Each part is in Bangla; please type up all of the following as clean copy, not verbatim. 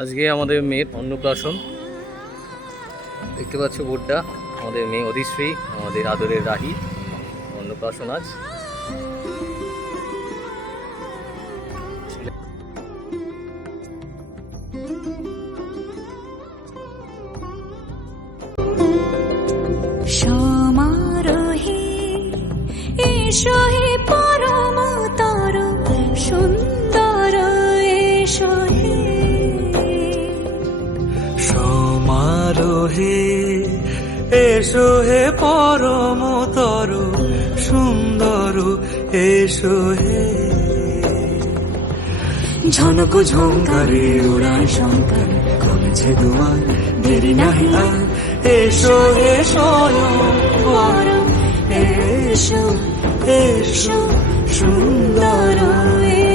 আজকে আমাদের মেয়ের অন্নপ্রাশন। দেখতে পাচ্ছ বোর্ডটা, আমাদের মেয়ে অধিশ্রী, আমাদের আদরের রাহি, অন্নপ্রাশন আজ। সমারোহে এসো হে পরমতর সুন্দর এসো হে। সমারোহে এসো হে পরমতর সুন্দর এসো হে। ঝনক ঝঙ্কারে ওড়ায় শঙ্কর কমেছে দুয়ার, দেরি নাহি আর এসো হে স্বয়ং বর। এসো এসো সুন্দর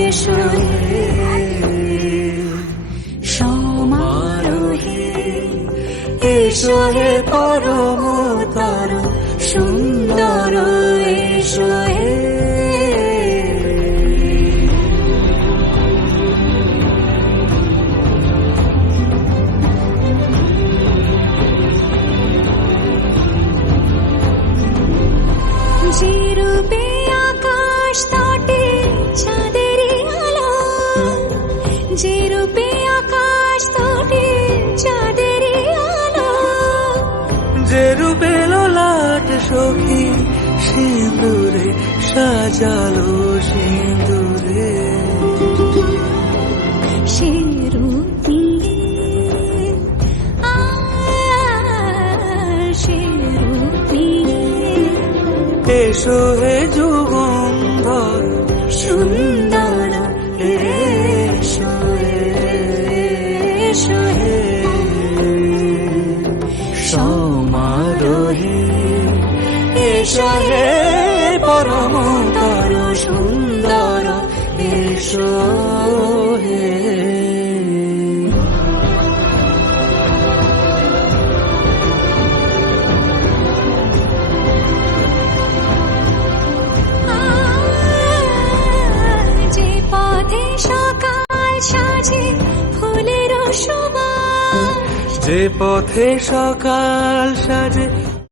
এসো হে। সমারোহে এসো হে পরমতর সুন্দর এসো হে। যে রূপে আকাশ তটে চাঁদেরই আলো, যে রূপে আকাশ তটে চাঁদেরই আলো, যে রূপে ললাট সখী সিঁদুরে সাজালো সিঁদুরে। সে রূপ নিয়ে সে রূপ নিয়ে এসো হে যুগন্ধর সুন্দর এসো এসো হে। সমারোহে এসো হে পরমতর সুন্দর এসো হে। যে পথে সকাল সাজে ফুলের সুবাস, যে পথে সকাল সাজে